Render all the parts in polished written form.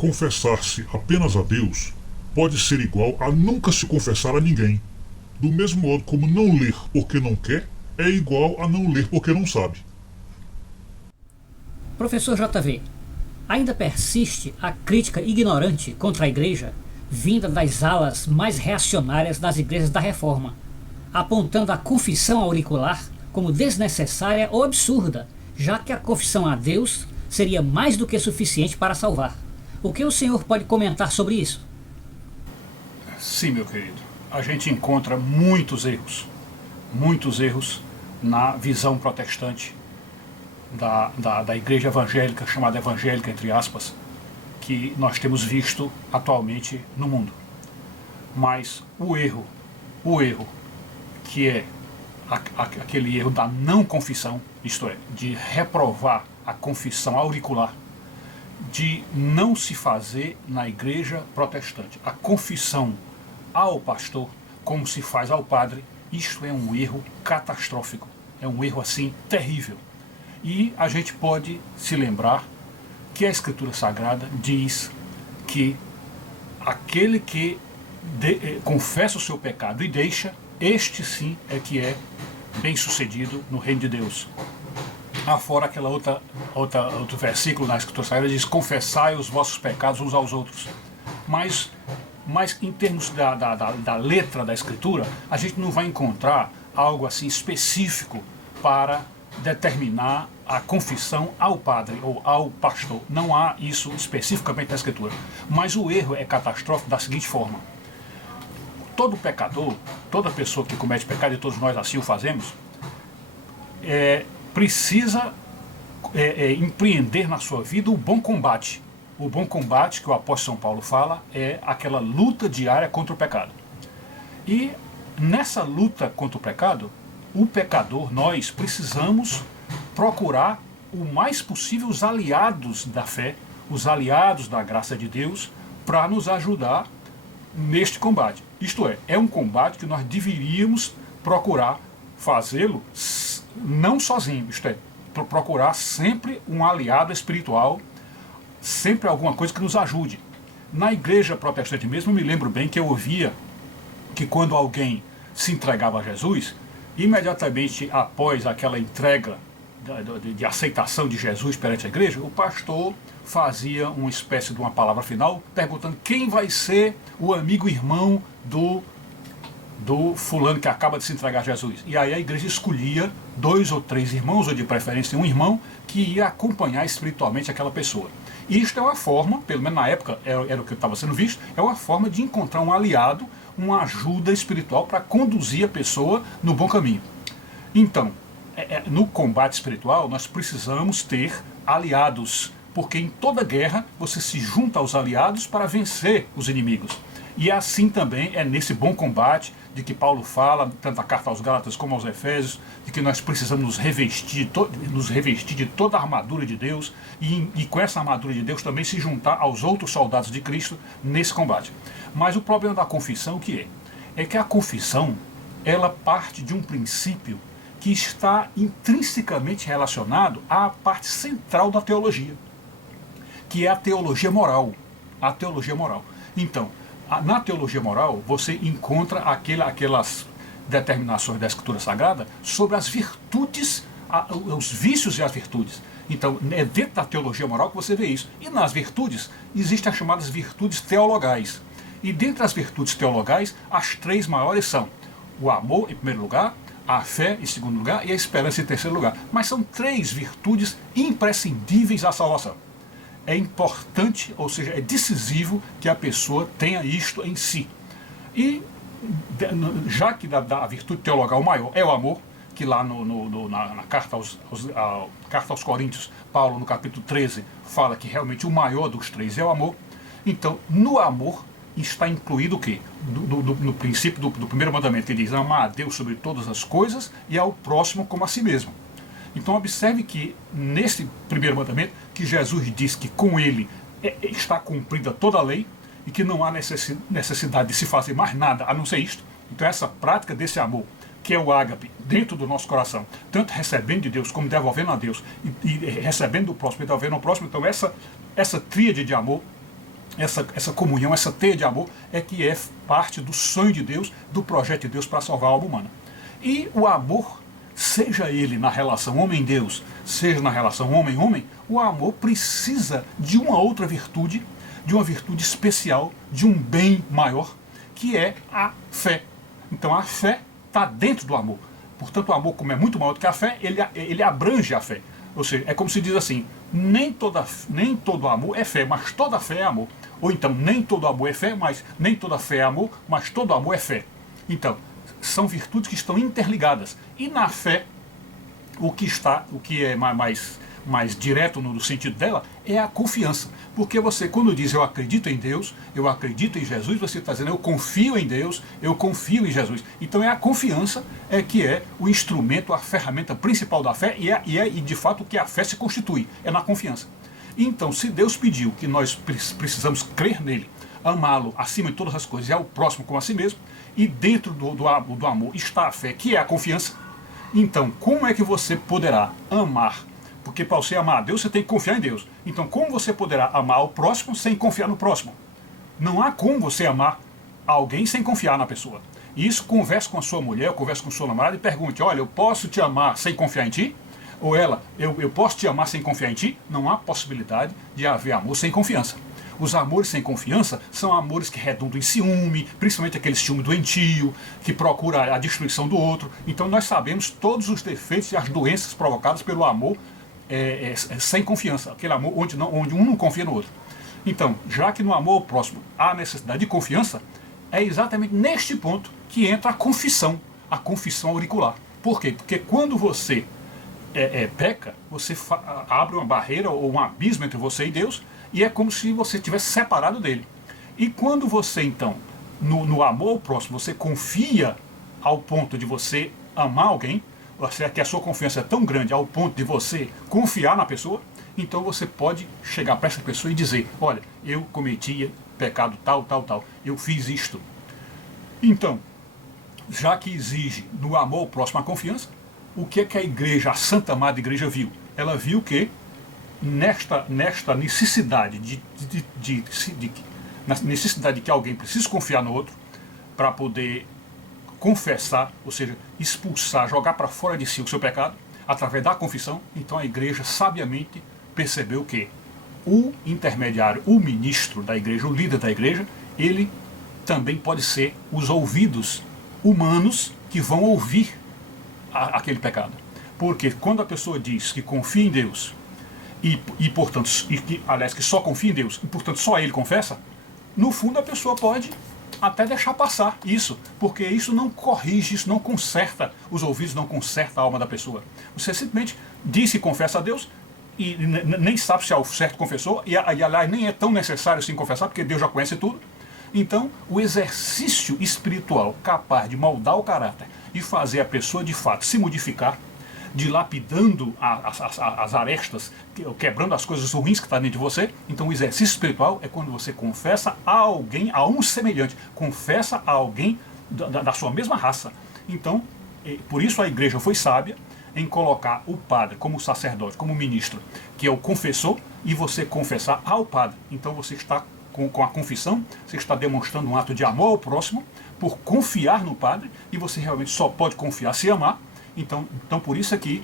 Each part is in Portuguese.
confessar-se apenas a Deus pode ser igual a nunca se confessar a ninguém. Do mesmo modo como não ler porque não quer é igual a não ler porque não sabe. Professor JV, ainda persiste a crítica ignorante contra a Igreja, vinda das alas mais reacionárias das igrejas da Reforma, apontando a confissão auricular como desnecessária ou absurda, já que a confissão a Deus seria mais do que suficiente para salvar. O que o senhor pode comentar sobre isso? Sim, meu querido. A gente encontra muitos erros na visão protestante da igreja evangélica, chamada evangélica, entre aspas, que nós temos visto atualmente no mundo. Mas o erro, que é aquele erro da não confissão, isto é, de reprovar a confissão auricular, de não se fazer na igreja protestante a confissão ao pastor como se faz ao padre, isto é um erro catastrófico, é um erro assim terrível. E a gente pode se lembrar que a Escritura Sagrada diz que aquele que confessa o seu pecado e deixa, este sim é que é bem-sucedido no reino de Deus. Afora aquela outro versículo na Escritura Sagrada diz: confessai os vossos pecados uns aos outros. Mas em termos da letra da Escritura, a gente não vai encontrar algo assim específico para determinar a confissão ao padre ou ao pastor. Não há isso especificamente na Escritura. Mas o erro é catastrófico da seguinte forma: todo pecador, toda pessoa que comete pecado, e todos nós assim o fazemos, precisa empreender na sua vida o bom combate. O bom combate que o apóstolo São Paulo fala é aquela luta diária contra o pecado. E nessa luta contra o pecado, o pecador, nós precisamos procurar o mais possível os aliados da fé, os aliados da graça de Deus, para nos ajudar neste combate. Isto é um combate que nós deveríamos procurar fazê-lo não sozinho, isto é, procurar sempre um aliado espiritual, sempre alguma coisa que nos ajude. Na igreja protestante mesmo, eu me lembro bem que eu ouvia que quando alguém se entregava a Jesus, imediatamente após aquela entrega de aceitação de Jesus perante a igreja, o pastor fazia uma espécie de uma palavra final, perguntando quem vai ser o amigo irmão do fulano que acaba de se entregar a Jesus. E aí a igreja escolhia 2 ou 3 irmãos, ou de preferência um irmão, que ia acompanhar espiritualmente aquela pessoa. E isto é uma forma, pelo menos na época era o que estava sendo visto, é uma forma de encontrar um aliado, uma ajuda espiritual para conduzir a pessoa no bom caminho. Então, no combate espiritual, nós precisamos ter aliados, porque em toda guerra você se junta aos aliados para vencer os inimigos. E assim também é nesse bom combate de que Paulo fala, tanto na carta aos Gálatas como aos Efésios, de que nós precisamos nos revestir de toda a armadura de Deus e com essa armadura de Deus também se juntar aos outros soldados de Cristo nesse combate. Mas o problema da confissão o que é que a confissão ela parte de um princípio que está intrinsecamente relacionado à parte central da teologia, que é a teologia moral. A teologia moral. Então, na teologia moral, você encontra aquelas determinações da Escritura Sagrada sobre as virtudes, os vícios e as virtudes. Então, é dentro da teologia moral que você vê isso. E nas virtudes, existem as chamadas virtudes teologais. E dentre as virtudes teologais, as 3 maiores são o amor, em primeiro lugar, a fé, em segundo lugar, e a esperança, em terceiro lugar. Mas são 3 virtudes imprescindíveis à salvação. É importante, ou seja, é decisivo que a pessoa tenha isto em si. E já que a virtude teologal maior é o amor, que lá na carta aos Coríntios, Paulo no capítulo 13 fala que realmente o maior dos 3 é o amor. Então, no amor está incluído o quê? No princípio do primeiro mandamento, que diz: amar a Deus sobre todas as coisas e ao próximo como a si mesmo. Então observe que nesse primeiro mandamento, que Jesus diz que com ele está cumprida toda a lei e que não há necessidade de se fazer mais nada a não ser isto. Então essa prática desse amor, que é o ágape, dentro do nosso coração, tanto recebendo de Deus como devolvendo a Deus, e recebendo do próximo e devolvendo ao próximo, então essa tríade de amor essa comunhão, essa teia de amor, é que é parte do sonho de Deus, do projeto de Deus para salvar a alma humana. E o amor, seja ele na relação homem-deus, seja na relação homem-homem, o amor precisa de uma outra virtude, de uma virtude especial, de um bem maior, que é a fé. Então a fé está dentro do amor. Portanto, o amor, como é muito maior do que a fé, ele abrange a fé. Ou seja, é como se diz assim, nem todo amor é fé, mas toda fé é amor. Ou então, nem todo amor é fé, mas nem toda fé é amor, mas todo amor é fé. Então, são virtudes que estão interligadas. E na fé, o que é mais direto no sentido dela, é a confiança. Porque você, quando diz eu acredito em Deus, eu acredito em Jesus, você está dizendo eu confio em Deus, eu confio em Jesus. Então é a confiança que é o instrumento, a ferramenta principal da fé e de fato o que a fé se constitui, é na confiança. Então, se Deus pediu que nós precisamos crer nele, amá-lo acima de todas as coisas e ao próximo como a si mesmo, e dentro do amor está a fé, que é a confiança, então como é que você poderá amar? Porque para você amar a Deus, você tem que confiar em Deus. Então, como você poderá amar o próximo sem confiar no próximo? Não há como você amar alguém sem confiar na pessoa. E isso, converse com a sua mulher, converse com a sua namorada e pergunte, olha, eu posso te amar sem confiar em ti? Ou ela, eu posso te amar sem confiar em ti? Não há possibilidade de haver amor sem confiança. Os amores sem confiança são amores que redundam em ciúme, principalmente aquele ciúme doentio, que procura a destruição do outro. Então nós sabemos todos os defeitos e as doenças provocadas pelo amor sem confiança, aquele amor onde um não confia no outro. Então, já que no amor ao próximo há necessidade de confiança, é exatamente neste ponto que entra a confissão auricular. Por quê? Porque quando você peca, você abre uma barreira ou um abismo entre você e Deus, e é como se você tivesse separado dele. E quando você, então, no amor ao próximo, você confia ao ponto de você amar alguém, que a sua confiança é tão grande ao ponto de você confiar na pessoa, então você pode chegar para essa pessoa e dizer, olha, eu cometi pecado tal, eu fiz isto. Então, já que exige no amor ao próximo a confiança, o que é que a igreja, a Santa Amada Igreja viu? Ela viu que nesta necessidade necessidade de que alguém precise confiar no outro para poder confessar, ou seja, expulsar, jogar para fora de si o seu pecado, através da confissão, então a igreja sabiamente percebeu que o intermediário, o ministro da igreja, o líder da igreja, ele também pode ser os ouvidos humanos que vão ouvir aquele pecado. Porque quando a pessoa diz que confia em Deus, portanto, aliás, que só confia em Deus, e portanto só ele confessa, no fundo a pessoa pode até deixar passar isso, porque isso não corrige, isso não conserta os ouvidos, não conserta a alma da pessoa. Você simplesmente diz que confessa a Deus e nem sabe se é o certo confessor, e aliás nem é tão necessário assim confessar, porque Deus já conhece tudo. Então, o exercício espiritual capaz de moldar o caráter e fazer a pessoa de fato se modificar, dilapidando as arestas, quebrando as coisas ruins que estão dentro de você. Então o exercício espiritual é quando você confessa a alguém, a um semelhante, confessa a alguém da sua mesma raça. Então, por isso a igreja foi sábia em colocar o padre como sacerdote, como ministro, que é o confessor, e você confessar ao padre. Então você está com a confissão, você está demonstrando um ato de amor ao próximo, por confiar no padre, e você realmente só pode confiar se amar. Então por isso aqui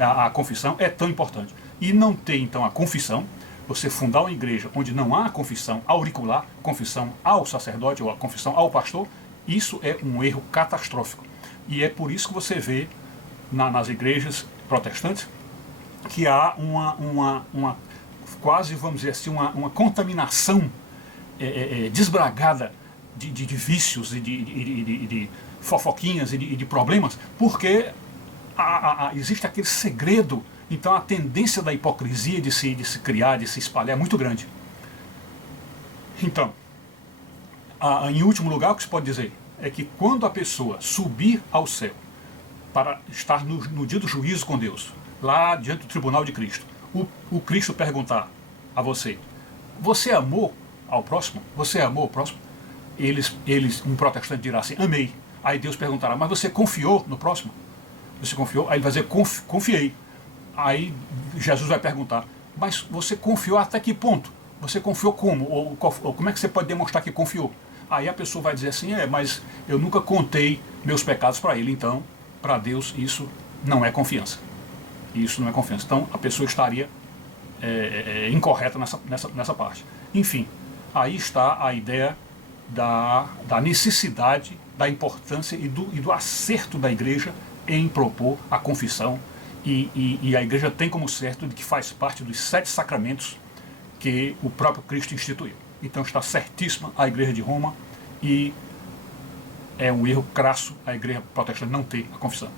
a confissão é tão importante. E não ter então a confissão, você fundar uma igreja onde não há confissão auricular, confissão ao sacerdote ou a confissão ao pastor, isso é um erro catastrófico. E é por isso que você vê nas igrejas protestantes que há uma quase, vamos dizer assim, uma contaminação desbragada de vícios e de fofoquinhas e de problemas, porque existe aquele segredo. Então a tendência da hipocrisia de se criar, de se espalhar é muito grande. Então, em último lugar, o que se pode dizer é que quando a pessoa subir ao céu para estar no dia do juízo com Deus, lá diante do tribunal de Cristo, o Cristo perguntar a você, você amou ao próximo? Você amou ao próximo? Um protestante dirá assim, amei. Aí Deus perguntará, mas você confiou no próximo? Você confiou? Aí ele vai dizer, confiei. Aí Jesus vai perguntar, mas você confiou até que ponto? você confiou como? Ou como é que você pode demonstrar que confiou? Aí a pessoa vai dizer assim, mas eu nunca contei meus pecados para ele, então, para Deus, isso não é confiança. Isso não é confiança. Então, a pessoa estaria incorreta nessa parte. Enfim, aí está a ideia da necessidade, da importância e do acerto da igreja em propor a confissão, e a igreja tem como certo de que faz parte dos 7 sacramentos que o próprio Cristo instituiu. Então está certíssima a igreja de Roma, e é um erro crasso a igreja protestante não ter a confissão.